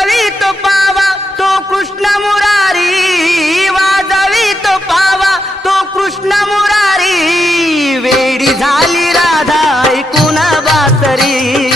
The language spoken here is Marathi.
वाजवी तो पावा तो कृष्ण मुरारी, वाजवी तो पावा तो कृष्ण मुरारी, वेडी झाली राधा ऐकून बासरी.